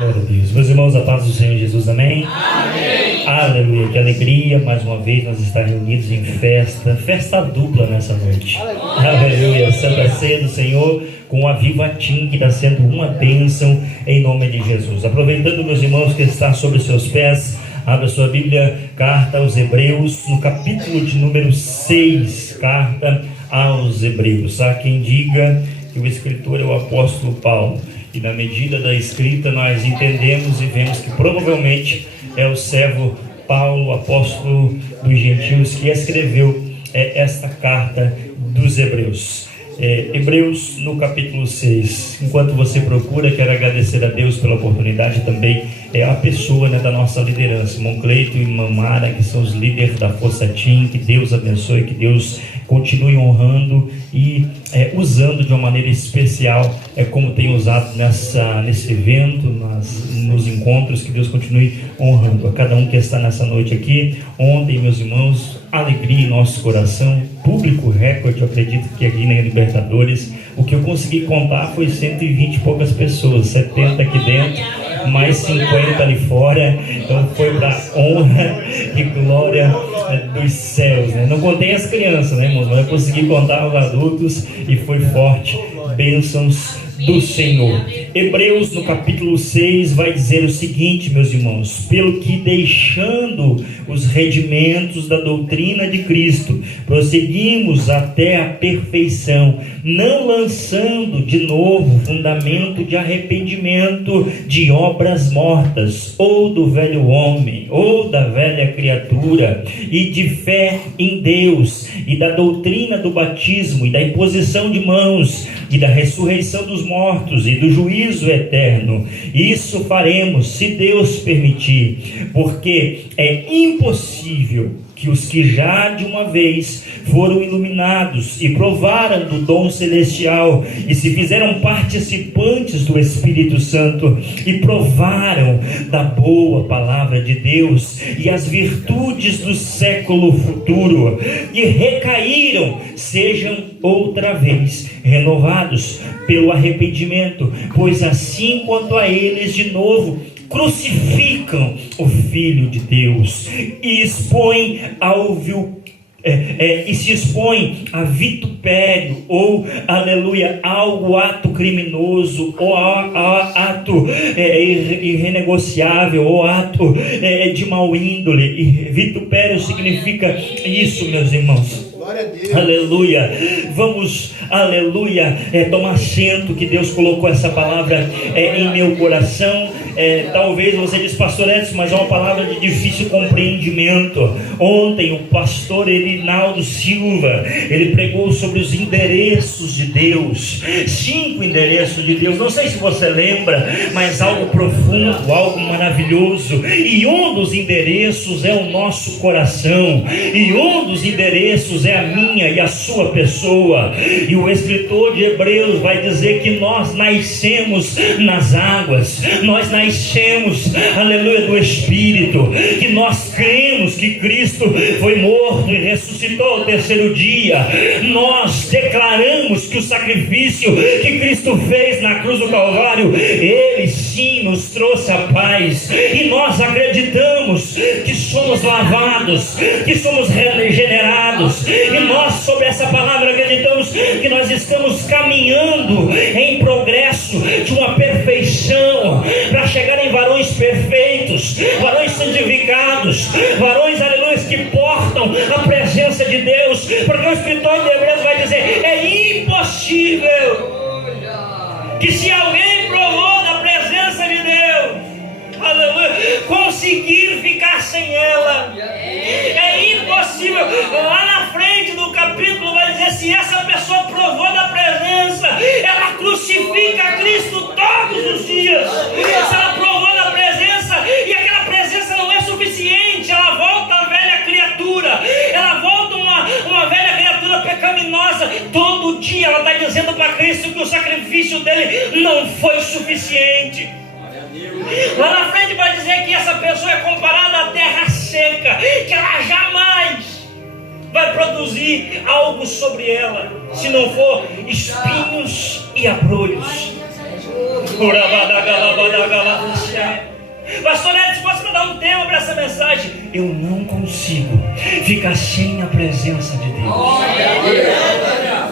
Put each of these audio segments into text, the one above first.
Glória a Deus. Meus irmãos, a paz do Senhor Jesus, amém? Amém. Aleluia, que alegria, mais uma vez nós estarmos reunidos em festa dupla nessa noite. Aleluia, Santa Ceia do Senhor com a Viva Tim, que está sendo uma bênção em nome de Jesus. Aproveitando, meus irmãos, que está sobre os seus pés, abra sua Bíblia, carta aos Hebreus, no capítulo de número 6, carta aos Hebreus. Há quem diga que o escritor é o apóstolo Paulo. E na medida da escrita nós entendemos e vemos que provavelmente é o servo Paulo, apóstolo dos gentios, que escreveu esta carta dos Hebreus. Hebreus no capítulo 6. Enquanto você procura, quero agradecer a Deus pela oportunidade também. A pessoa da nossa liderança, irmão Cleito e irmã Mara, que são os líderes da Força Tim. Que Deus abençoe, que Deus continue honrando e usando de uma maneira especial, como tem usado nesse evento, nos encontros. Que Deus continue honrando a cada um que está nessa noite aqui. Ontem, meus irmãos, alegria em nosso coração, público recorde. Eu acredito que aqui na Libertadores, o que eu consegui contar foi 120 e poucas pessoas, 70 aqui dentro, mais 50 ali fora. Então foi para honra e glória dos céus, né? Não contei as crianças, né, irmãos, mas eu consegui contar os adultos e foi forte. Bênçãos do Senhor. Hebreus no capítulo 6 vai dizer o seguinte, meus irmãos: pelo que, deixando os redimentos da doutrina de Cristo, prosseguimos até a perfeição, não lançando de novo fundamento de arrependimento de obras mortas, ou do velho homem, ou da velha criatura, e de fé em Deus, e da doutrina do batismo, e da imposição de mãos, e da ressurreição dos mortos, e do juízo eterno. Isso faremos, se Deus permitir, porque é impossível que os que já de uma vez foram iluminados e provaram do dom celestial e se fizeram participantes do Espírito Santo e provaram da boa palavra de Deus e as virtudes do século futuro e recaíram, sejam outra vez renovados pelo arrependimento, pois assim quanto a eles de novo crucificam o Filho de Deus e expõem e se expõe a vitupério, ou, aleluia, ao ato criminoso, ou a ato irrenegociável, ou ato de mau índole. E vitupério significa isso, meus irmãos. Glória a Deus. Aleluia. Vamos, aleluia, tomar assento, que Deus colocou essa palavra em meu coração. Talvez você diz, pastor Edson, mas é uma palavra de difícil compreendimento. Ontem o pastor Erinaldo Silva, ele pregou sobre os endereços de Deus, 5 endereços de Deus. Não sei se você lembra, mas algo profundo, algo maravilhoso. E um dos endereços é o nosso coração, e um dos endereços é a minha e a sua pessoa. E o escritor de Hebreus vai dizer que nós nascemos nas águas, nós nascemos, aleluia, do Espírito, que nós cremos que Cristo foi morto e ressuscitou ao terceiro dia. Nós declaramos que o sacrifício que Cristo fez na cruz do Calvário, ele sim nos trouxe a paz. E nós acreditamos que somos lavados, que somos regenerados. E nós, sobre essa palavra, acreditamos que nós estamos caminhando em progresso de uma perfeição, para chegar em varões perfeitos, varões santificados, varões, aleluia, que portam a presença de Deus. Porque o escritor de Hebreus vai dizer: é impossível que, se alguém provou da presença de Deus, aleluia, conseguir ficar sem ela. É impossível. Lá na frente do capítulo vai dizer: se essa pessoa provou da presença, ela crucifica Cristo todos os dias. Se ela provou da presença e aquela presença não é suficiente, ela volta a velha criatura, ela volta uma velha criatura pecaminosa. Todo dia ela está dizendo para Cristo que o sacrifício dele não foi suficiente. Lá na frente vai dizer que essa pessoa é comparada à terra seca, que ela jamais vai produzir algo sobre ela, se não for espinhos e abrolhos. Pastor Ed, se fosse para dar um tema para essa mensagem, eu não consigo ficar sem a presença de Deus.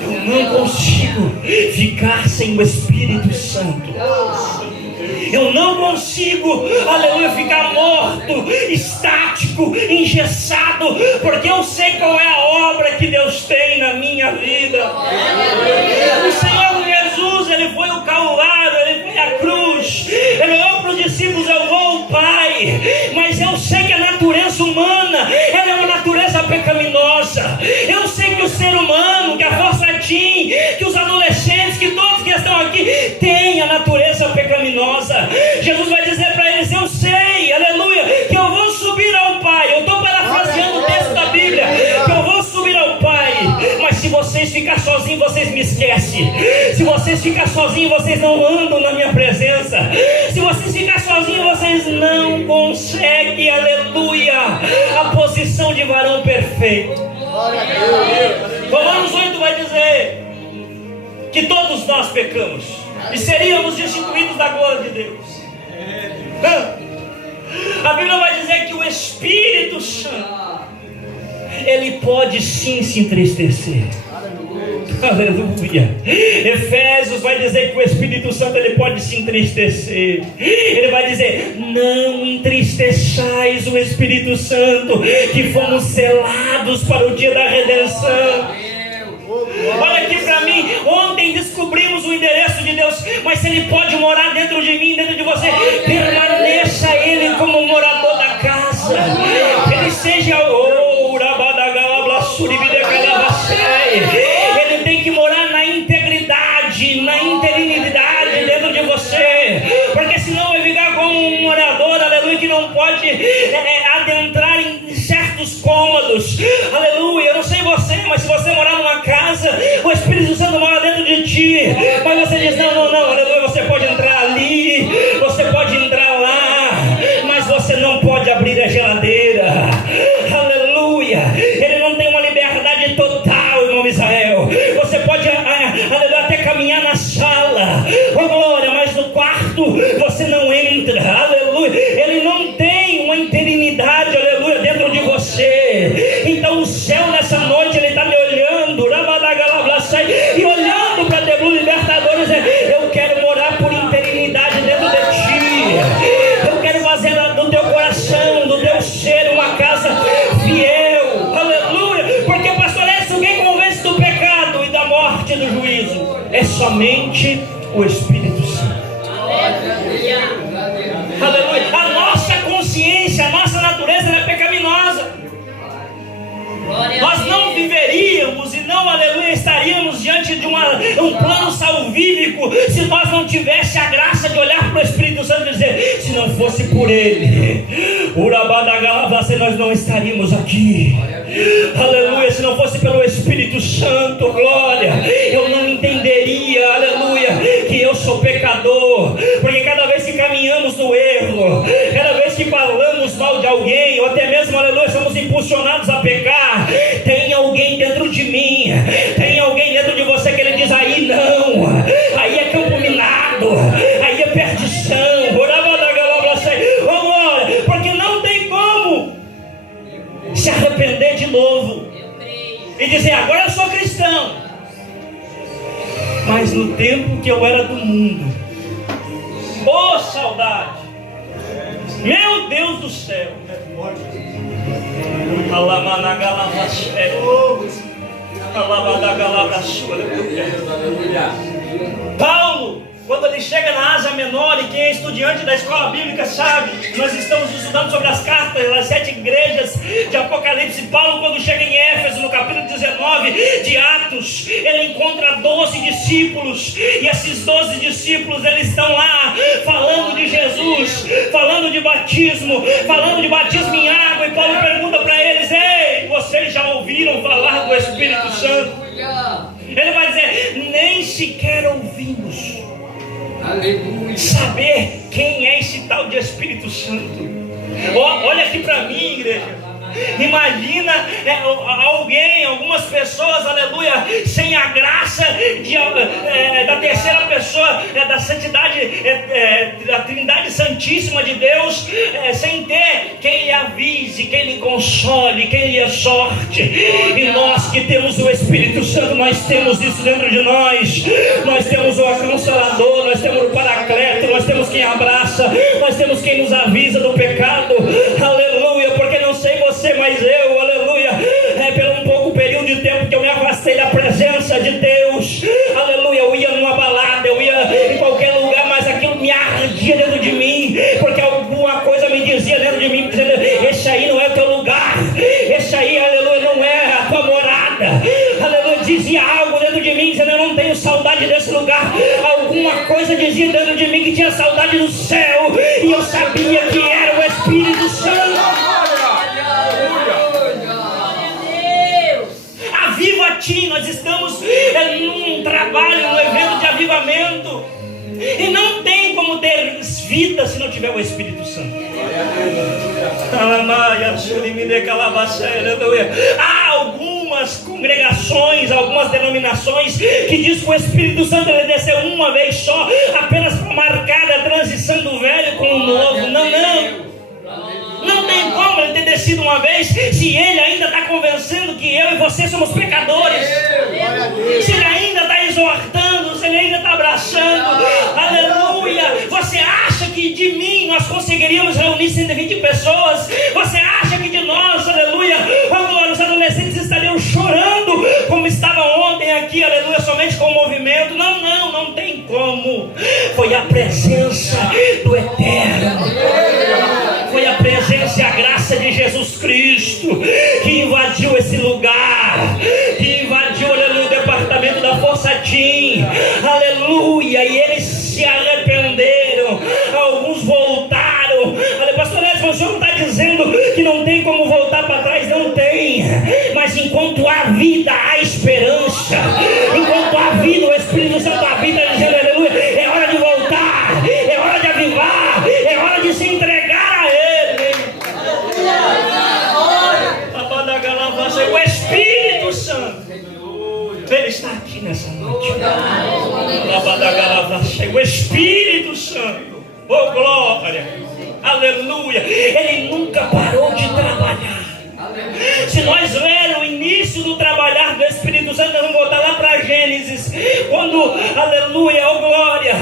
Eu não consigo ficar sem o Espírito Santo. Eu não consigo, aleluia, ficar morto, estático, engessado, porque eu sei qual é a obra que Deus tem na minha vida. O Senhor Jesus, Ele foi o Calvário, Ele foi a cruz, Ele olhou para os discípulos, eu vou ao Pai, mas eu sei que a natureza humana, ela é uma natureza pecaminosa. Eu sei que o ser humano, que a força Tim, que os adolescentes, que todos que estão aqui, têm a natureza pecaminosa. Jesus vai dizer para eles, eu sei, aleluia, que eu vou subir ao Pai. Eu estou parafraseando o texto da Bíblia, que eu vou subir ao Pai, mas se vocês ficarem sozinhos, vocês me esquecem. Se vocês ficarem sozinhos, vocês não andam na minha presença. Se vocês ficarem sozinhos, vocês não conseguem, aleluia, a posição de varão perfeito. Romanos 8 vai dizer que todos nós pecamos e seríamos destituídos da glória de Deus. A Bíblia vai dizer que o Espírito Santo, ele pode sim se entristecer. Aleluia. Efésios vai dizer que o Espírito Santo, ele pode se entristecer. Ele vai dizer, não entristeçais o Espírito Santo, que fomos selados para o dia da redenção. Olha aqui para mim, ontem descobrimos o endereço de Deus, mas se Ele pode morar dentro de mim, dentro de você, permaneça Ele como morador da casa. Ele seja Ele tem que morar na integridade, na interinidade dentro de você, porque senão vai ficar como um morador, aleluia, que não pode adentrar em certos cômodos. Aleluia, eu não sei você, mas se você morar numa casa, o Espírito Santo mora dentro de ti, mas você diz, não, aleluia, você pode entrar ali, você pode entrar lá, mas você não pode abrir a geladeira. Aleluia, ele não tem uma liberdade total, irmão Israel. Você pode, aleluia, até caminhar na sala, oh glória, mas no quarto você não entra. Aleluia, ele não tem uma interinidade, aleluia, dentro de você. Então o céu nessa noite, ele está me olhando, e olhando para Deblu Libertadores, eu quero morar por interinidade dentro de ti. Eu quero fazer do teu coração, do teu ser, uma casa fiel. Aleluia, porque pastor, quem convence do pecado e da morte e do juízo? É somente o Espírito Santo. Aleluia. A nossa consciência, a nossa natureza é pecaminosa. Nós não viveríamos e não, aleluia, estaríamos diante de um plano salvífico se nós não tivéssemos a graça de olhar para o Espírito Santo e dizer, se não fosse por Ele, nós não estaríamos aqui. Aleluia, se não fosse pelo Espírito Santo, glória, eu não entenderia, aleluia, que eu sou pecador, porque cada vez que caminhamos no erro, cada vez que falamos mal de alguém, ou até mesmo, aleluia, somos impulsionados a pecar, tem alguém dentro de mim, tem alguém dentro de você que ele diz, aí não, aí é campo minado, aí é perdição, porque não tem como se arrepender de novo e dizer, agora eu sou cristão, mas no tempo que eu era do mundo, oh saudade, meu Deus do céu. Paulo, quando ele chega na Ásia Menor, e quem é estudante da escola bíblica sabe, nós estamos estudando sobre as cartas das 7 igrejas de Apocalipse. Paulo, quando chega em Éfeso, no capítulo 19 de Atos, ele encontra 12 discípulos, e esses 12 discípulos, eles estão lá falando de Jesus, falando de batismo em água, e Paulo pergunta para eles, ei, vocês já ouviram falar do Espírito Santo? Ele vai dizer, nem sequer ouvimos. Aleluia. Saber quem é esse tal de Espírito Santo. Olha aqui para mim, igreja. Imagina alguém, algumas pessoas, aleluia, sem a graça da terceira pessoa, da santidade, da Trindade Santíssima de Deus, sem ter quem lhe avise, quem lhe console, quem lhe exorte. E nós que temos o Espírito Santo, nós temos isso dentro de nós. Nós temos o Consolador, nós temos o Paracleto, nós temos quem abraça, nós temos quem nos avisa do pecado. Aleluia, porque não sei você, mas eu, aleluia, pelo um pouco período de tempo que eu me afastei da presença de Deus, aleluia, eu ia numa balada, eu ia em qualquer lugar, mas aquilo me ardia dentro de mim, porque alguma coisa me dizia dentro de mim, dizendo: esse aí não é o teu lugar, esse aí, aleluia, não é a tua morada, aleluia. Dizia algo dentro de mim, dizendo: eu não tenho saudade desse lugar. Alguma coisa dizia dentro de mim que tinha saudade do céu, e eu sabia que era o Espírito Santo. Aviva-te, nós estamos num trabalho, num evento de avivamento, e não tem como ter vida se não tiver o Espírito Santo. Há algumas congregações, algumas denominações que diz que o Espírito Santo ele desceu uma vez só, apenas para marcar a transição do velho com o novo. Não tem como ele ter descido uma vez se ele ainda está convencendo que eu e você somos pecadores, se ele ainda está exortando, se ele ainda está abraçando. Aleluia. Você acha que de mim nós conseguiríamos reunir 120 pessoas? Você acha que de nós, aleluia, os adolescentes estariam chorando como estavam ontem aqui, aleluia, somente com o movimento? Não tem como. Foi a presença do Eterno, foi a presença e a graça de Jesus Cristo que invadiu esse lugar, que invadiu, aleluia, o departamento da Força Team, aleluia, e eles se arrependeram, alguns voltaram. Pastor Edson, o senhor não está dizendo que não tem como voltar para trás? Não tem, mas enquanto há vida, há esperança. Enquanto há vida, o Espírito Santo habita, dizendo: aleluia, é hora de voltar, é hora de avivar, é hora de se entregar a Ele. O Espírito Santo, Ele está aqui nessa noite. O Espírito Santo, oh glória, aleluia, Ele nunca parou de trabalhar. Se nós lermos o início do trabalhar do Espírito Santo, nós vamos voltar lá para Gênesis, quando, aleluia, oh glória,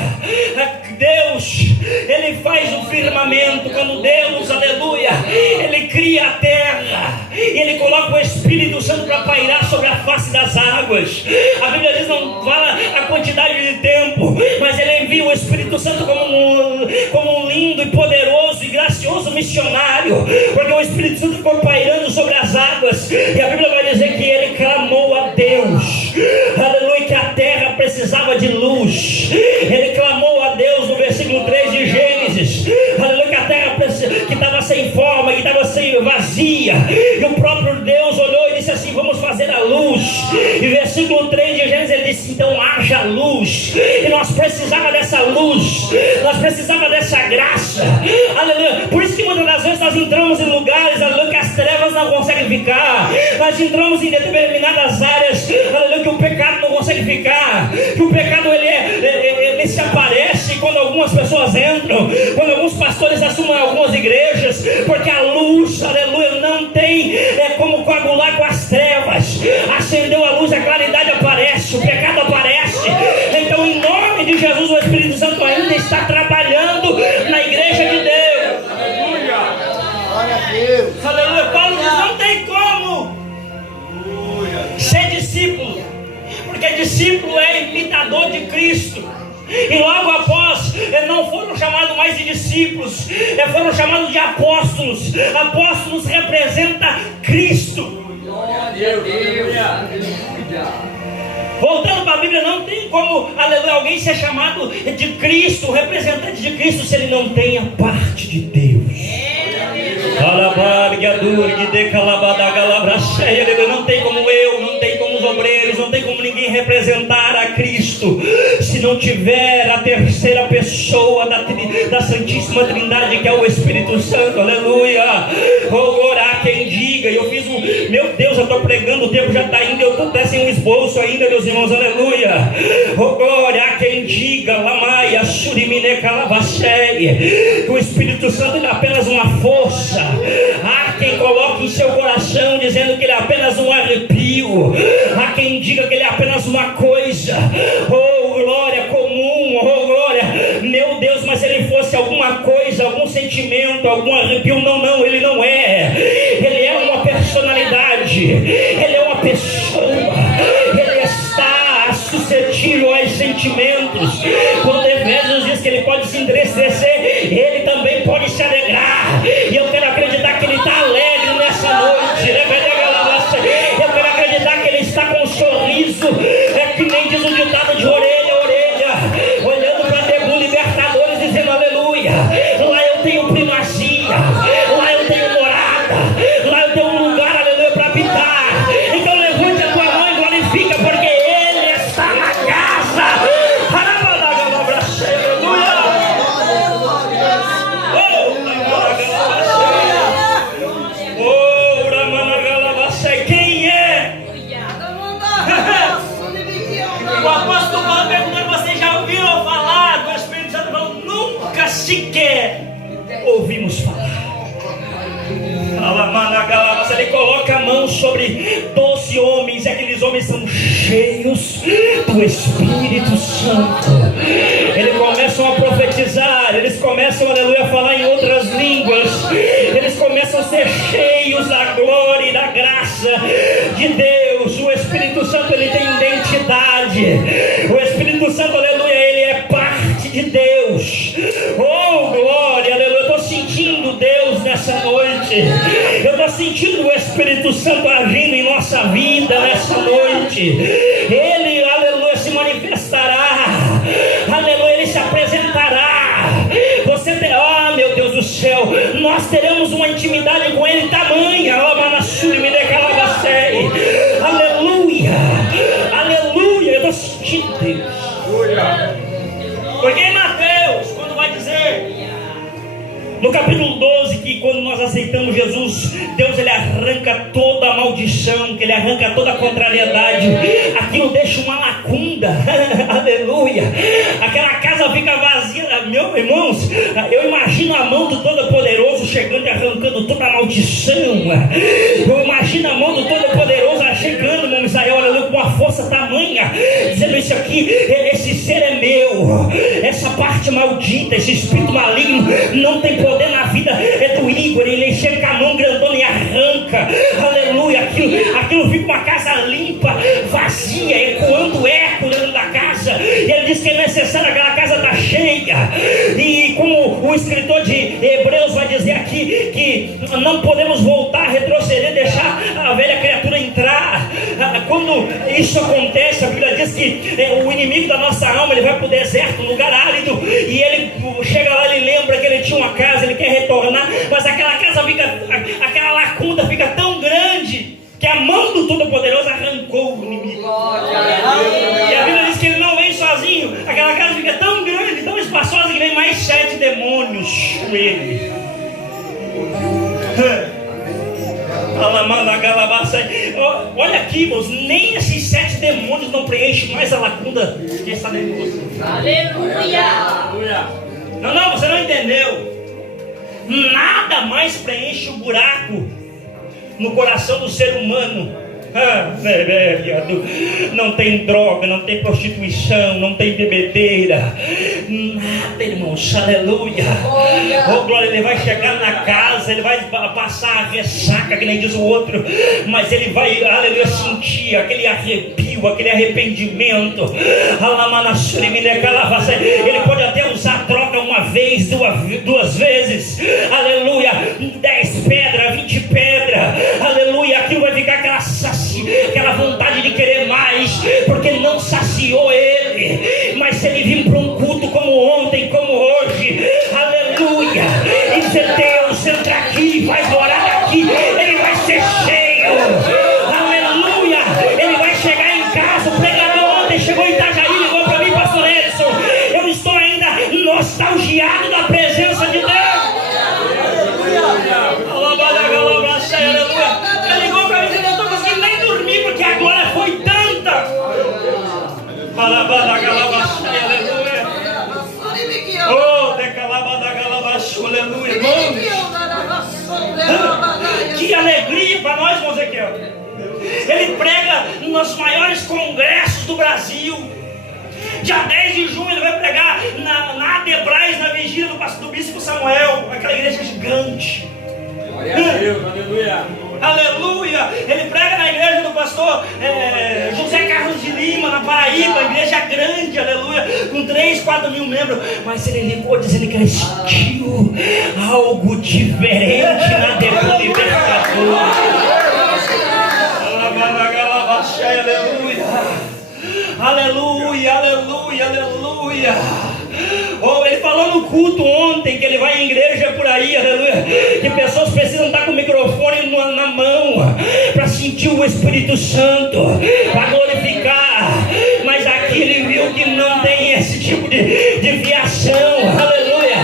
Deus, Ele faz o firmamento. Quando Deus, aleluia, Ele cria a terra, e Ele coloca o Espírito Santo para pairar sobre a face das águas. A Bíblia diz, não fala a quantidade de tempo, mas Ele envia o Espírito Santo como um lindo e poderoso e gracioso missionário, porque o Espírito Santo ficou pairando sobre as águas, e a Bíblia vai dizer que Ele clamou a Deus, aleluia, que a terra precisava de luz. Ele clamou a Deus no versículo 3 de Gênesis, aleluia, que a terra que estava sem forma, que estava sem vazia, e o próprio Deus olhou e disse assim: vamos fazer a luz. E versículo 3 de Gênesis, ele disse: então haja luz. E nós precisávamos dessa luz, nós precisávamos dessa graça, aleluia. Por isso que muitas das vezes nós entramos em lugares, aleluia, que as trevas não conseguem ficar. Nós entramos em determinadas áreas, aleluia, que o pecado não consegue ficar, que o pecado ele se aparece quando algumas pessoas entram, quando alguns pastores assumem algumas igrejas, porque a luz, aleluia, não tem como coagular com as trevas. Acendeu a luz, a claridade aparece, o pecado aparece. Então, em nome de Jesus, o Espírito Santo ainda está trabalhando na igreja de Deus. Aleluia. Glória a Deus. Aleluia. Paulo diz: não tem como ser discípulo, porque discípulo é imitador de Cristo. E logo após, não foram chamados mais de discípulos, foram chamados de apóstolos. Apóstolos representa Cristo. Voltando para a Bíblia, não tem como, aleluia, alguém ser chamado de Cristo, representante de Cristo, se ele não tem a parte de Deus. Não tem como eu, não tem como os obreiros, não tem como ninguém representar a Cristo se não tiver a terceira pessoa da Santíssima Trindade, que é o Espírito Santo. Aleluia. Oh, glória a quem diga Meu Deus, eu estou pregando, o tempo já está indo, eu estou até sem um esboço ainda, meus irmãos, aleluia. Oh glória, há quem diga, Lamaia, Surimine Calavacei, que o Espírito Santo ele é apenas uma força. Há quem coloque em seu coração dizendo que ele é apenas um arrepio. Há quem diga que ele é apenas uma coisa, oh glória, comum, oh glória. Meu Deus, mas se ele fosse alguma coisa, algum sentimento, algum arrepio, não, ele não é. Ele é uma personalidade, ele é uma pessoa, ele está suscetível aos sentimentos. Quando Efésios diz que ele pode se entristecer, ele também pode se alegrar. E eu quero acreditar que ele está alegre nessa noite. Eu quero acreditar que ele está com um sorriso, é que nem diz o ditado, de orelha a orelha, olhando para Debut Libertadores, dizendo aleluia. Lá eu tenho primazia, lá eu tenho morada, lá eu tenho um lugar, aleluia, para habitar. Então levante a tua mão e glorifica, porque ele está na casa. Quem é? O apóstolo Paulo perguntando: vocês já ouviram falar do Espírito Santo? Falou: nunca sequer ouvimos falar. Ele coloca a mão sobre 12 homens, e aqueles homens são cheios do Espírito Santo. Eles começam a profetizar, eles começam, aleluia, a falar em outras línguas, eles começam a ser cheios da glória e da graça de Deus. O Espírito Santo, ele tem identidade. O Espírito Santo, aleluia, ele é parte de Deus. Oh glória, aleluia. Eu estou sentindo Deus nessa noite. Eu estou sentindo o Espírito Santo agindo em nossa vida nessa noite. Ele, aleluia, se manifestará. Aleluia, ele se apresentará. Você terá, meu Deus do céu, nós teremos uma intimidade com ele tamanha. Aleluia, aleluia. Eu estou sentindo Deus. Porque em Mateus, quando vai dizer no capítulo 12, que quando nós aceitamos Jesus, Deus ele arranca toda a maldição, que ele arranca toda a contrariedade, aquilo deixa uma lacuna, aleluia, aquela casa fica vazia. Meus irmãos, eu imagino a mão do Todo-Poderoso chegando e arrancando toda a maldição. Eu imagino a mão do Todo-Poderoso chegando, meu Israel, aleluia, com uma força tamanha, dizendo: isso aqui, esse ser é meu, essa parte maldita, esse espírito maligno não tem poder na vida do Igor. Ele chega com a mão grandona e arranca, aleluia, aquilo fica uma casa limpa, vazia, ecoando eco dentro da casa. E ele diz que é necessário, aquela casa está cheia. E como o escritor de Hebreus vai dizer aqui, que não podemos voltar, retroceder, deixar a velha criatura entrar. Quando isso acontece, a Bíblia diz que o inimigo da nossa alma, ele vai para o deserto, um lugar árido, e ele chega lá, ele lembra que ele tinha uma casa, ele quer retornar, mas aquela casa fica, aquela lacuna fica tão grande, que a mão do Todo-Poderoso arrancou o inimigo. E a Bíblia diz que ele não vem sozinho, aquela casa fica tão grande, tão espaçosa, que vem mais 7 demônios com ele. Olha aqui, irmãos, nem esses 7 demônios não preenchem mais a lacuna dessa negócio. Aleluia! Não, você não entendeu. Nada mais preenche o buraco no coração do ser humano. Não tem droga, não tem prostituição, não tem bebedeira, nada, irmãos, aleluia. Oh glória, ele vai chegar na casa, ele vai passar a ressaca, que nem diz o outro, mas ele vai, aleluia, sentir aquele arrepio, aquele arrependimento. Ele pode até usar droga uma vez, duas vezes, aleluia, 10 pedras, 20 pedras, aleluia, aquilo vai ficar aquela vontade de querer mais, porque não saciou ele. Mas se ele vir para um culto como ontem, como hoje, aleluia, e dizer: Deus, entra aqui, vai adorar aqui, ele vai ser cheio, aleluia. Ele vai chegar em casa. O pregador ontem chegou em Itajaí, ligou para mim: pastor Edson, eu estou ainda nostalgiado da presença de Deus. Ele ligou para mim: Que alegria para nós, irmão Ezequiel. Ele prega nos maiores congressos do Brasil. Dia 10 de junho ele vai pregar na Adebrais, na vigília do bispo Samuel, aquela igreja gigante. Glória a Deus, aleluia. Aleluia! Ele prega na igreja do pastor José Carlos de Lima, na Paraíba, igreja grande, aleluia, com 3, 4 mil membros. Mas ele ligou dizendo que ele sentiu algo diferente na Deus Libertador. Aleluia, aleluia, aleluia. Oh, ele falou no culto ontem que ele vai em igreja por aí, aleluia, que pessoas precisam estar com o microfone na mão para sentir o Espírito Santo, para glorificar. Mas aqui ele viu que não tem esse tipo de viação, aleluia.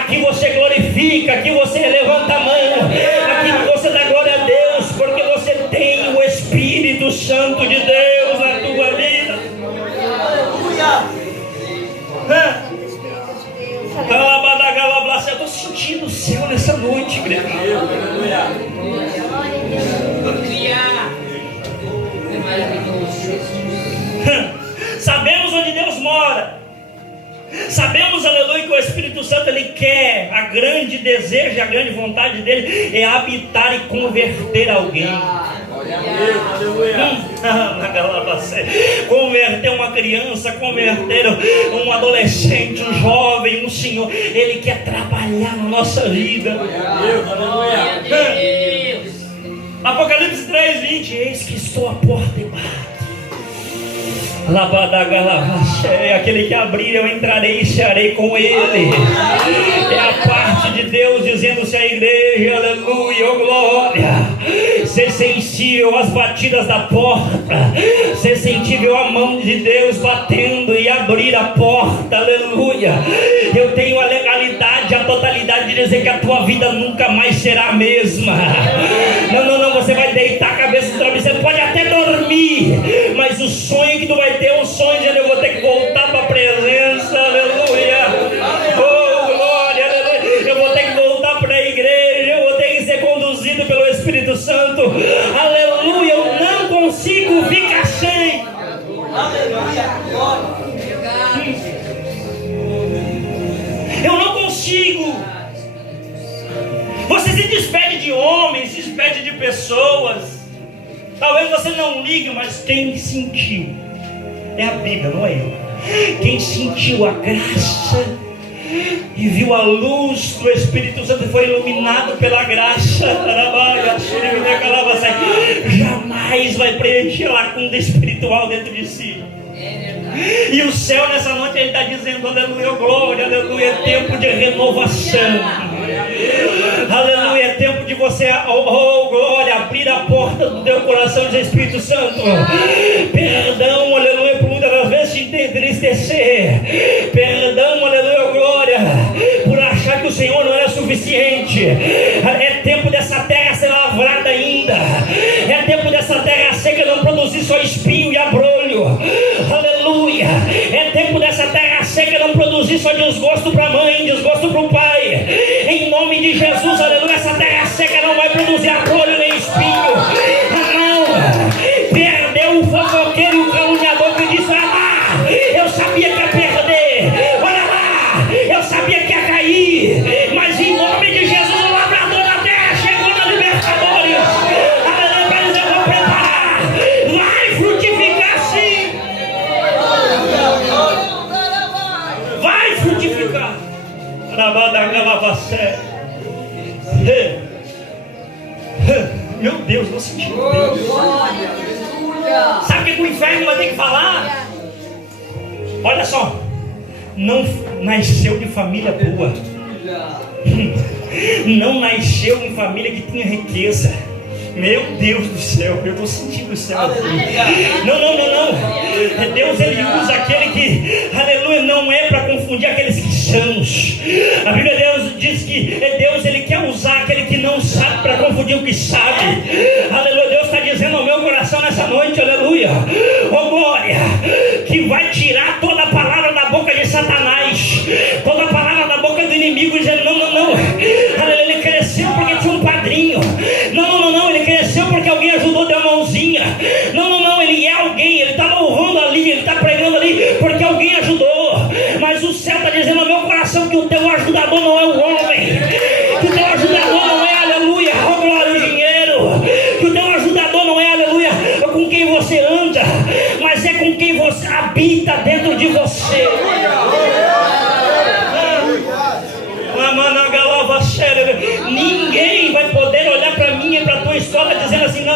Aqui você glorifica, aqui você levanta a mão, aqui você dá glória a Deus, porque você tem o Espírito Santo de Deus na tua vida. Aleluia. Eu estou sentindo o céu nessa noite, igreja. Sabemos onde Deus mora. Sabemos, aleluia, que o Espírito Santo ele quer, a grande desejo, a grande vontade dele é habitar e converter alguém. Converter uma criança, converter um adolescente, um jovem, um senhor. Ele quer trabalhar na nossa vida. Apocalipse 3:20. Eis que estou à porta e bato. Aquele que abrir eu entrarei e cearei com ele. É a parte de Deus dizendo-se à igreja, aleluia, oh glória. Ser sensível às batidas da porta, ser sensível à mão de Deus batendo e abrir a porta, aleluia. Eu tenho a legalidade, a totalidade de dizer que a tua vida nunca mais será a mesma. Não, você vai deitar a cabeça no travesseiro, você pode até dormir, mas o sonho que tu vai ter é um sonho de eu vou ter que voltar para a presença, aleluia. Oh glória, aleluia. Eu vou ter que voltar para a igreja, eu vou ter que ser conduzido pelo Espírito Santo, aleluia. Eu não consigo ficar sem, aleluia. Eu não consigo. Você se despede de homens, se despede de pessoas. Talvez você não ligue, mas quem sentiu é a Bíblia, não é eu. Quem sentiu a graça e viu a luz do Espírito Santo e foi iluminado pela graça, jamais vai preencher a lacuna espiritual dentro de si. E o céu nessa noite ele está dizendo, aleluia, glória, aleluia, é tempo de renovação, aleluia, é tempo de você, oh glória, abrir a porta do teu coração de Espírito Santo. Perdão, aleluia, por muitas das vezes te entristecer. Perdão, aleluia, glória, por achar que o Senhor não era suficiente. É tempo dessa terra ser lavrada ainda. É tempo dessa terra seca não produzir só espinho e abrolho. Aleluia. É tempo dessa terra seca não produzir só desgosto para a mãe, desgosto para o pai. Em nome de Jesus, aleluia, essa terra seca não vai produzir abrolho nem espinho. Não. Perdeu o fofoqueiro e o caluniador que disse, olha lá, eu sabia que ia perder. Olha lá, eu sabia que ia cair. Mas em nome de Jesus, o lavrador da terra chegou na Libertadores. Aleluia, para dizer, eu vou preparar. Vai frutificar sim. Vai frutificar. Meu Deus, vou sentir Deus. Sabe o que o inferno vai ter que falar? Olha só, não nasceu de família boa, não nasceu em família que tinha riqueza. Meu Deus do céu, eu estou sentindo o céu aqui. Não. Deus ele usa aquele que, aleluia, não é para confundir aqueles que sãos. A Bíblia de Deus diz que Deus ele quer usar aquele que não sabe para confundir o que sabe. Aleluia, Deus está dizendo ao meu coração nessa noite, aleluia, oh glória, que vai tirar toda a palavra da boca de Satanás, toda a palavra da boca do inimigo, dizendo não. Aleluia.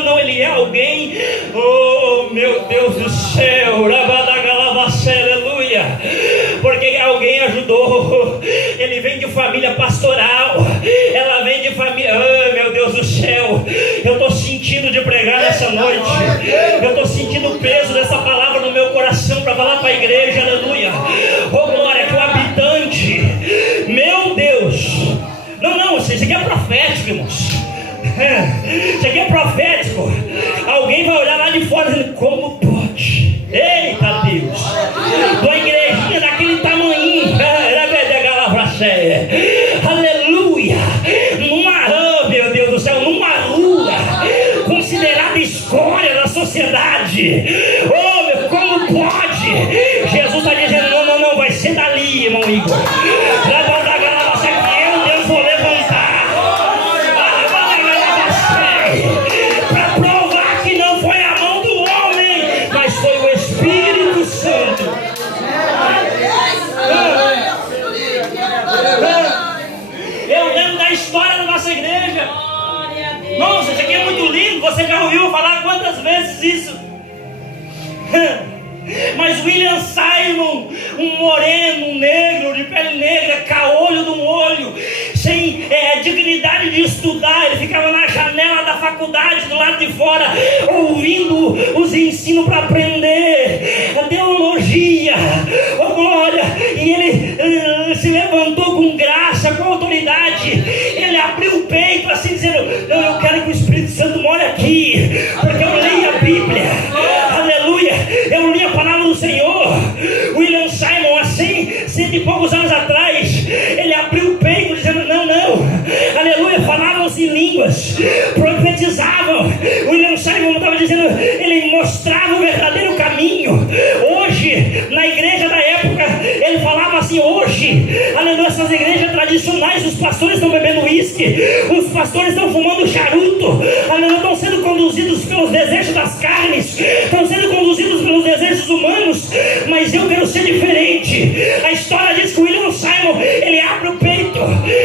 não, ele é alguém, oh meu Deus do céu, aleluia, porque alguém ajudou. Ele vem de família pastoral, ela vem de família, oh meu Deus do céu, eu estou sentindo de pregar nessa noite, eu estou sentindo o peso dessa palavra no meu coração para falar para a igreja, aleluia. Oh glória, que o habitante, meu Deus, não, isso aqui é profético, irmãos. Isso aqui é profético. Alguém vai olhar lá de fora dizendo: como pode? Eita Deus, uma igrejinha daquele tamanhinho, aleluia, oh meu Deus do céu, numa rua considerada escória da sociedade. Oh meu, como pode? Jesus está dizendo: não, vai ser dali, irmão Igor. Nossa, isso aqui é muito lindo. Você já ouviu falar quantas vezes isso? Mas William Simon, um moreno, um negro, de pele negra, caolho no olho, sem dignidade de estudar, ele ficava na janela da faculdade, do lado de fora, ouvindo os ensinos para aprender a teologia, oh glória, e ele se levantou com graça, com autoridade, ele abriu o peito assim, dizendo: não, eu quero que o Espírito Santo more aqui, porque eu leio a Bíblia, aleluia, eu li a palavra do Senhor. William Simon, assim, 100 e poucos anos atrás, ele abriu o peito dizendo: não, aleluia, falavam-se em línguas, profetizavam. William Simon estava dizendo, ele mostrava o verdadeiro caminho. Hoje, na igreja da época, ele falava assim: hoje, aleluia, essas igrejas tradicionais, os pastores estão bebendo uísque, os pastores estão fumando charuto, aleluia, estão sendo conduzidos pelos desejos das carnes, estão sendo conduzidos pelos desejos humanos, mas eu quero ser diferente. A história diz que o William Simon, ele abre o peito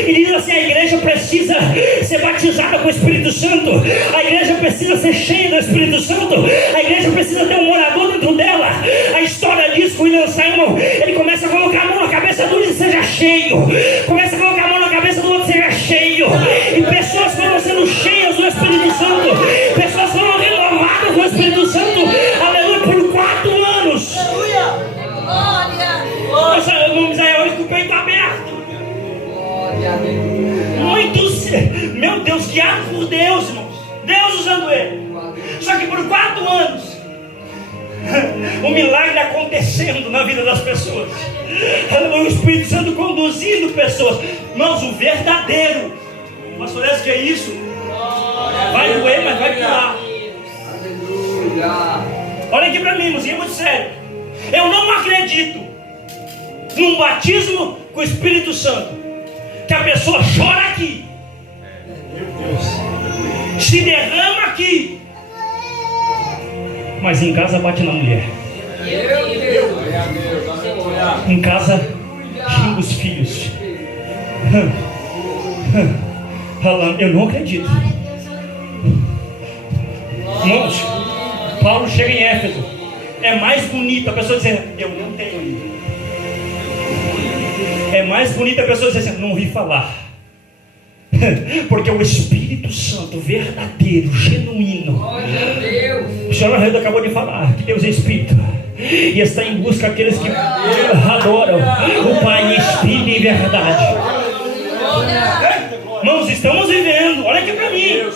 e diz assim: a igreja precisa ser batizada com o Espírito Santo, a igreja precisa ser cheia do Espírito Santo, a igreja precisa ter um morador dentro dela. A história diz que o William Simon, ele começa a colocar a mão na cabeça do outro e seja cheio, começa a colocar a mão na cabeça do outro e seja cheio, e pessoas foram sendo cheias do Espírito Santo, pessoas foram renovadas do Espírito Santo, aleluia, por 4 anos. Nossa, vamos dizer, hoje com o peito aberto. Muitos, meu Deus, guiado por Deus, irmãos, Deus usando ele. Só que por 4 anos, o milagre acontecendo na vida das pessoas, o Espírito Santo conduzindo pessoas. Irmãos, o verdadeiro, pastor, que é isso? Vai doer, mas vai curar. Olha aqui para mim, irmãos, é muito sério. Eu não acredito num batismo com o Espírito Santo que a pessoa chora aqui, se derrama aqui, mas em casa bate na mulher, em casa xinga os filhos. Eu não acredito. Irmãos, Paulo chega em Éfeso, é mais bonito a pessoa dizer: eu não tenho ainda. É mais bonita a pessoa dizer assim: não ouvi falar. Porque o Espírito Santo verdadeiro, genuíno, o Senhor Arredo acabou de falar que Deus é Espírito e está em busca daqueles que adoram o Pai em Espírito e em verdade. Irmãos, estamos vivendo, olha aqui para mim,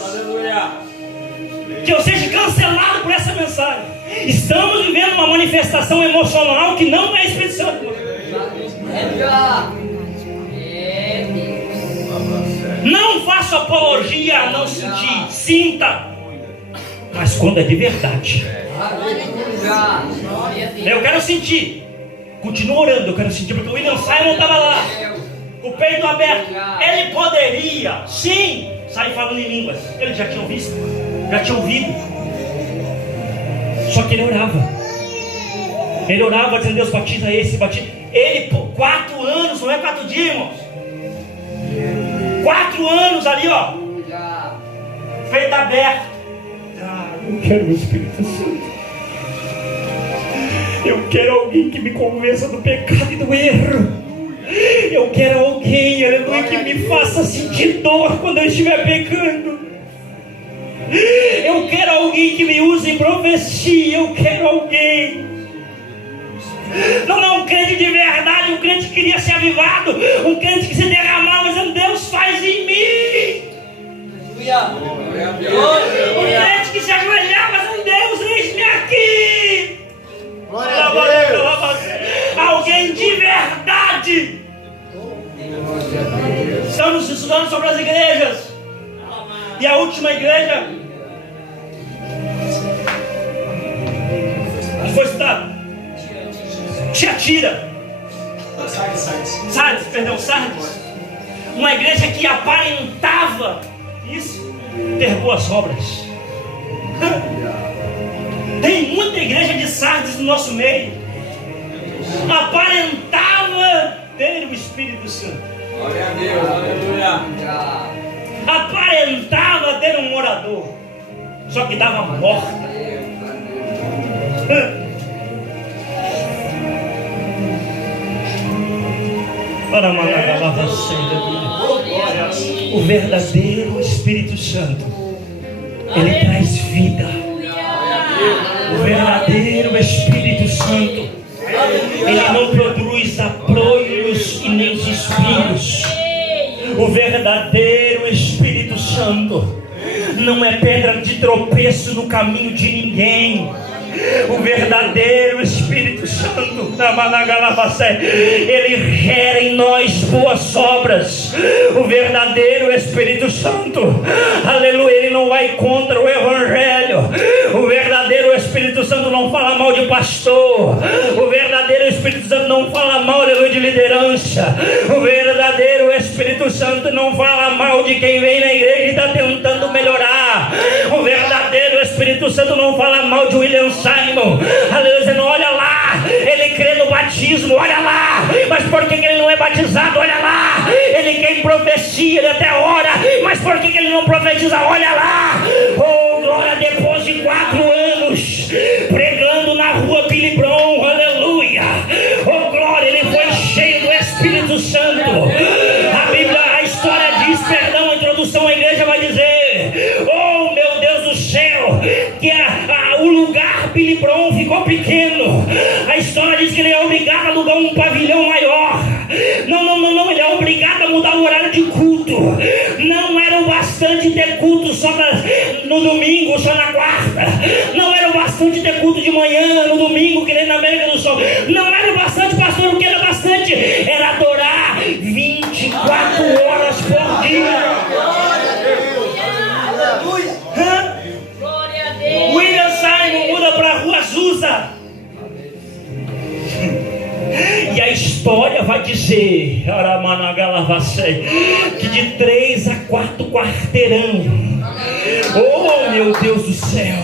que eu seja cancelado por essa mensagem. Estamos vivendo uma manifestação emocional que não é Espírito Santo. Não faço apologia a não sentir, sinta, mas quando é de verdade, eu quero sentir, continuo orando, eu quero sentir, porque o William Simon estava lá, o peito aberto, ele poderia, sim, sair falando em línguas, ele já tinha visto, já tinha ouvido, só que ele orava dizendo: Deus, batiza esse, batiza. Ele, por 4 anos, não é 4 dias, irmãos, 4 anos ali, ó, peito aberto, Eu quero o Espírito Santo. Eu quero alguém que me convença do pecado e do erro. Eu quero alguém, aleluia, que me faça sentir dor quando eu estiver pecando. Eu quero alguém que me use em profecia. Eu quero alguém. Não um crente de verdade, um crente que queria ser avivado, um crente que se derramava, dizendo: Deus faz em mim. Um crente que se ajoelhava, dizendo: Deus, eis-me aqui. Alguém de verdade. Estamos estudando sobre as igrejas. E a última igreja que foi estudada, Tiatira. Sardes. Uma igreja que aparentava isso, ter boas obras. Tem muita igreja de Sardes no nosso meio. Aparentava ter o Espírito Santo. Glória a Deus, aleluia. Aparentava ter um orador, só que dava morta. O verdadeiro Espírito Santo, ele traz vida. O verdadeiro Espírito Santo, ele não produz abrolhos e nem suspiros. O verdadeiro Espírito Santo não é pedra de tropeço no caminho de ninguém. O verdadeiro Espírito Santo, ele gera em nós boas obras. O verdadeiro Espírito Santo, aleluia, ele não vai contra o Evangelho. O verdadeiro Espírito Santo não fala mal de pastor. O verdadeiro Espírito Santo não fala mal, aleluia, de liderança. O verdadeiro Espírito Santo não fala mal de quem vem na igreja e está tentando melhorar. O verdadeiro Espírito Santo não fala mal de William Simon, aleluia, dizendo: olha lá, ele crê no batismo, olha lá, mas por que ele não é batizado? Olha lá, ele quer profecia, ele até ora, mas por que ele não profetiza? Olha lá. Oh glória, depois de 4 anos pregando na rua Billy Brown, aleluia, oh glória, ele foi cheio do Espírito Santo. A Bíblia, a história diz, perdão, a introdução à igreja vai dizer: oh meu Deus do céu, que o lugar Billy Brown ficou pequeno. A história diz que ele é obrigado a alugar um pavilhão maior. Não, ele é obrigado a mudar o horário de culto. Não era o bastante ter culto só no domingo, só na quarta. Não era o bastante ter culto de manhã, no domingo, que nem na América do Sul. Não era o bastante, pastor, o que era bastante? Era adorar 24 horas por dia. William Simon muda para a Rua Azusa. E a história vai dizer que de 3 a 4 quarteirão, oh meu Deus do céu,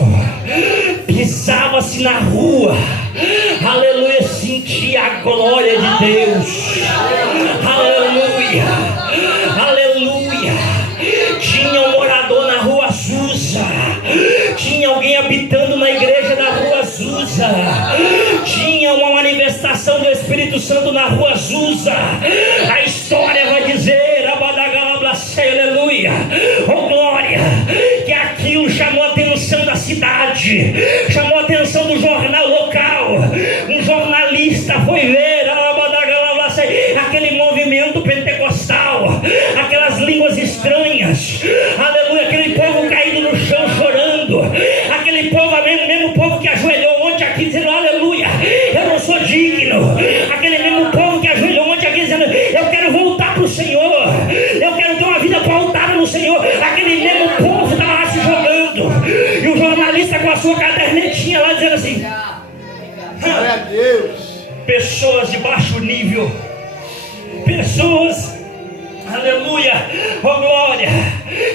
pisava-se na rua, aleluia, sentia a glória de Deus, aleluia, aleluia. Tinha um morador na Rua Azusa, tinha alguém habitando na igreja da Rua Azusa, tinha uma manifestação do Espírito Santo na Rua Azusa. A história vai dizer, aleluia, oh glória, que aquilo chamou a atenção da cidade, chamou a atenção do jornal local. Um jornalista foi ver aquele movimento pentecostal, aquelas línguas estranhas, aleluia, aquele povo caído no chão chorando, aquele povo, mesmo povo que ajoelhou ontem aqui dizendo: aleluia, eu não sou digno, aquele mesmo povo que ajoelhou ontem aqui dizendo: eu quero voltar para o Senhor, eu quero ter uma vida pautada no Senhor. Aquele mesmo povo estava lá se jogando, e o jornalista com a sua cadernetinha lá dizendo assim: glória a Deus. Pessoas de baixo nível, pessoas, aleluia, oh glória,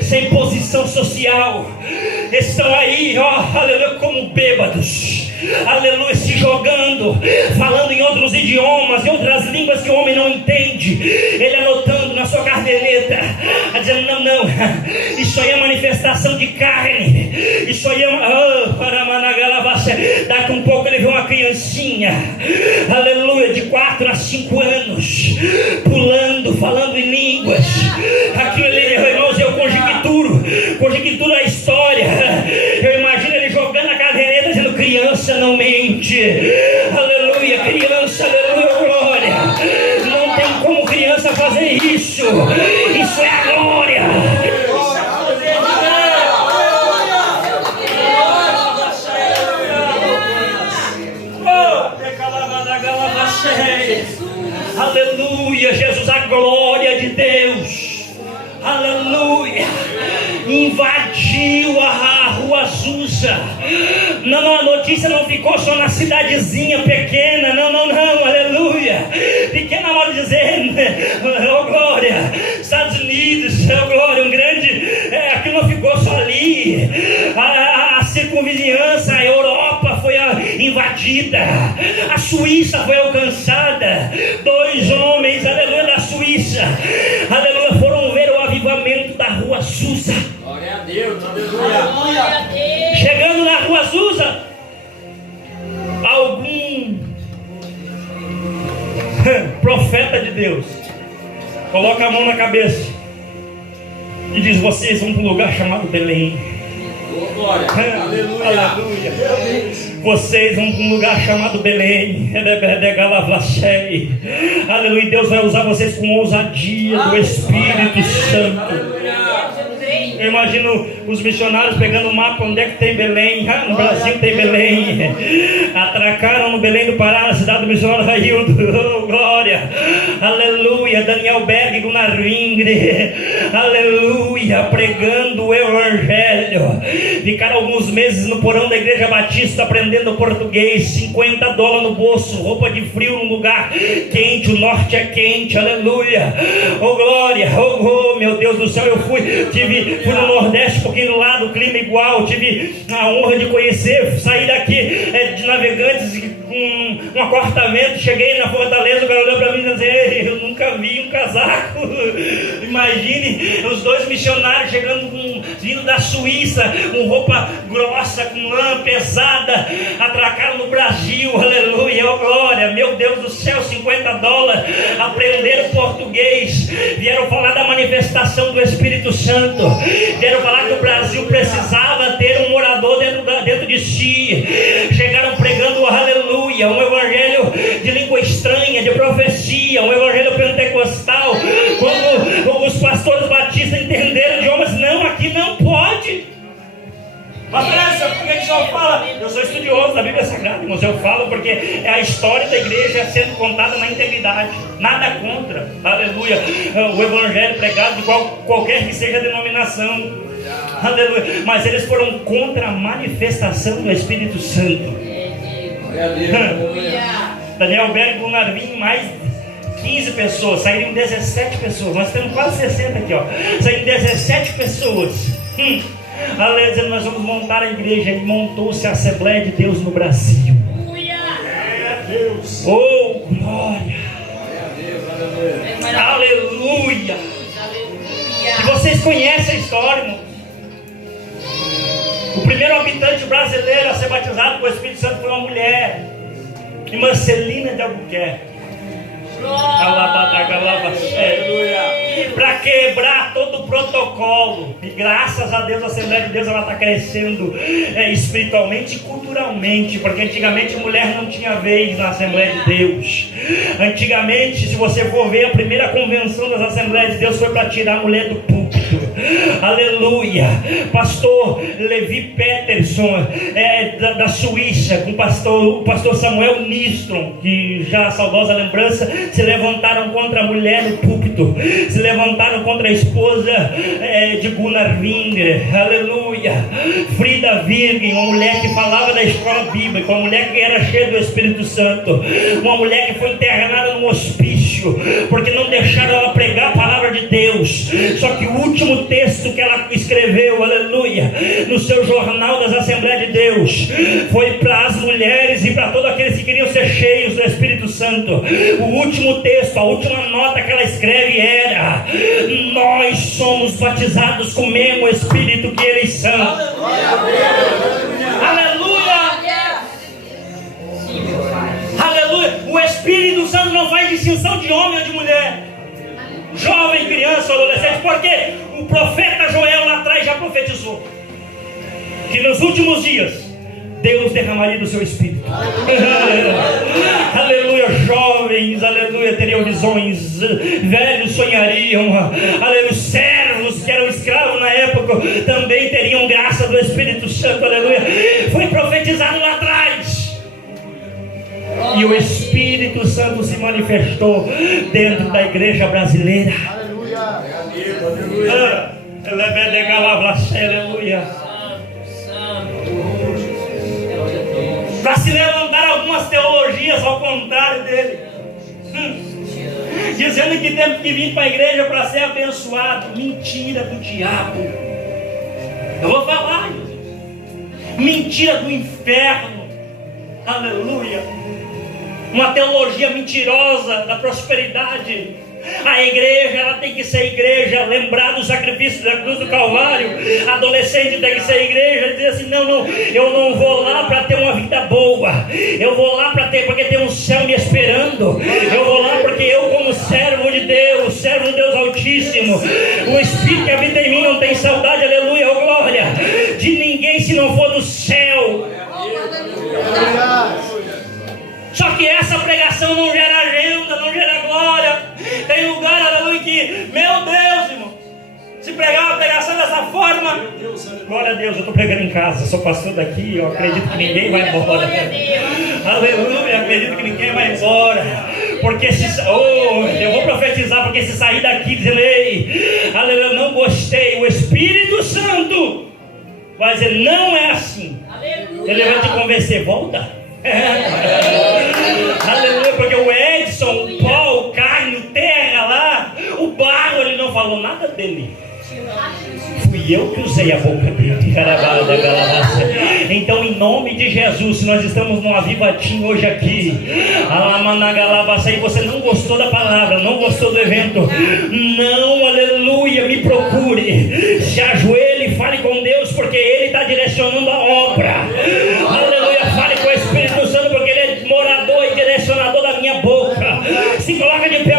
sem posição social, estão aí, ó, aleluia, como bêbados, aleluia, se jogando, falando em outros idiomas, em outras línguas que o homem não entende. Ele anotando na sua caderneta, dizendo: não, isso aí é manifestação de carne, isso aí é Daqui um pouco ele viu uma criancinha, aleluia, de 4 a 5 anos, pulando, falando em línguas. Aquilo ali, irmãos, eu conjecturo a história. Eu imagino ele jogando a caderneta, dizendo: criança não mente, aleluia, criança, aleluia, glória. Não tem como criança fazer isso, isso é a glória. Aleluia, Jesus, a glória de Deus, aleluia, invadiu a Rua Azusa. Não, a notícia não ficou só na cidadezinha pequena, não, aleluia, pequena, modo de dizer, oh glória, Estados Unidos, oh glória, um grande, aquilo não ficou só ali, a circunvizinhança, a Europa foi invadida, a Suíça foi alcançada. 2 homens, aleluia, da Suíça, aleluia, foram ver o avivamento da Rua Azusa. Glória a Deus, aleluia. Chegando na Rua Azusa, algum profeta de Deus coloca a mão na cabeça e diz: vocês vão para um lugar chamado Belém. Glória, aleluia. Vocês vão para um lugar chamado Belém. Aleluia. Deus vai usar vocês com ousadia do Espírito Santo. Eu imagino os missionários pegando o mapa, onde é que tem Belém? No Brasil tem Belém. Atracaram no Belém do Pará, na cidade do missionário Raildo. Oh, glória, aleluia. Daniel Berg, Gunnar Wingre, aleluia, pregando o Evangelho. Ficaram alguns meses no porão da Igreja Batista aprendendo português. $50 no bolso, roupa de frio num lugar quente, o norte é quente, aleluia. Oh glória, oh meu Deus do céu, eu fui no Nordeste, um pouquinho lá do clima igual, tive a honra de conhecer, saí daqui de Navegantes com um acortamento, cheguei na Fortaleza, o cara olhou para mim e disse: eu nunca vi um casaco. Imagine os 2 missionários chegando vindo da Suíça, com roupa grossa, com lã pesada, atracaram no Brasil, aleluia, oh glória, meu Deus do céu, $50, aprenderam português, vieram falar da manifestação do Espírito Santo, vieram falar que o Brasil precisava ter um morador dentro de si, chegaram pregando aleluia, um evangelho de língua estranha, de profecia, um evangelho pentecostal. Quando os pastores batistas entenderam idiomas, não, aqui não pode. Mas por que a gente só fala? Eu sou estudioso da Bíblia Sagrada, irmãos. Eu falo porque é a história da igreja sendo contada na integridade. Nada contra, aleluia, o evangelho pregado de qualquer que seja a denominação, aleluia. Mas eles foram contra a manifestação do Espírito Santo. Daniel Berg, Gunnar Wingre, mais 15 pessoas, saíram 17 pessoas. Nós temos quase 60 aqui, ó. Saíram 17 pessoas. Aleluia, dizendo: nós vamos montar a igreja. E montou-se a Assembleia de Deus no Brasil. Oh, glória! Aleluia! E vocês conhecem a história, irmão? O primeiro habitante brasileiro a ser batizado com o Espírito Santo foi uma mulher, irmã Celina de Albuquerque. Para quebrar todo o protocolo. E graças a Deus a Assembleia de Deus está crescendo espiritualmente e culturalmente, porque antigamente mulher não tinha vez na Assembleia de Deus. Antigamente, se você for ver, a primeira convenção das Assembleias de Deus foi para tirar a mulher do púlpito. Aleluia. Pastor Levi Peterson, da Suíça, com o pastor Samuel Nistrom, que já a saudosa lembrança, se levantaram contra a mulher no púlpito, se levantaram contra a esposa de Gunnar Wingre, aleluia. Frida Virgem, uma mulher que falava da escola bíblica, uma mulher que era cheia do Espírito Santo, uma mulher que foi internada num hospício, porque não deixaram ela pregar a palavra de Deus. Só que o último texto que ela escreveu, aleluia, no seu jornal das Assembleias de Deus, foi para as mulheres e para todos aqueles que queriam ser cheios do Espírito Santo. O último texto, a última nota que ela escreve era: nós somos batizados com o mesmo Espírito que eles são. Aleluia! Aleluia! O Espírito Santo não faz distinção de homem ou de mulher, jovem, criança, adolescente, porque o profeta Joel lá atrás já profetizou que nos últimos dias Deus derramaria do seu Espírito. Aleluia, jovens, aleluia, teriam visões, velhos sonhariam, aleluia, servos que eram escravos na época também teriam graça do Espírito Santo, aleluia. Foi profetizado lá atrás. E o Espírito Santo se manifestou dentro da igreja brasileira. Aleluia. Aleluia. Para se levantar algumas teologias ao contrário dele, dizendo que temos que vir para a igreja para ser abençoado. Mentira do diabo. Eu vou falar, mentira do inferno. Aleluia. Uma teologia mentirosa da prosperidade. A igreja, ela tem que ser igreja, lembrar do sacrifício da cruz do Calvário. Adolescente tem que ser igreja, dizer assim, não, eu não vou lá para ter uma vida boa, eu vou lá porque tem um céu me esperando, eu vou lá porque eu, como servo de Deus Altíssimo, o Espírito que habita em mim não tem saudade, aleluia, oh glória, de ninguém se não for do céu. Só que essa pregação não gera agenda, não gera glória. Tem lugar, aleluia, que, meu Deus, irmão, se pregar uma pregação dessa forma, glória a Deus, eu estou pregando em casa, sou pastor daqui, eu acredito que ninguém vai embora. Aleluia, acredito que ninguém vai embora. Porque eu vou profetizar, porque se sair daqui dizendo, ei, aleluia, não gostei, o Espírito Santo vai dizer, não é assim. Ele vai te convencer, volta. Aleluia, porque o Edson, o Paul, o Caio, Terra lá, o Barro, ele não falou nada dele. Fui eu que usei a boca dele. Então, em nome de Jesus, se nós estamos num avivatinho hoje aqui, e você não gostou da palavra, não gostou do evento, não, aleluia, me procure, se ajoelhe e fale com Deus, porque Ele está direcionando a obra. Aleluia, fale com o Espírito Santo, porque Ele é morador e direcionador da minha boca. Se coloca de pé.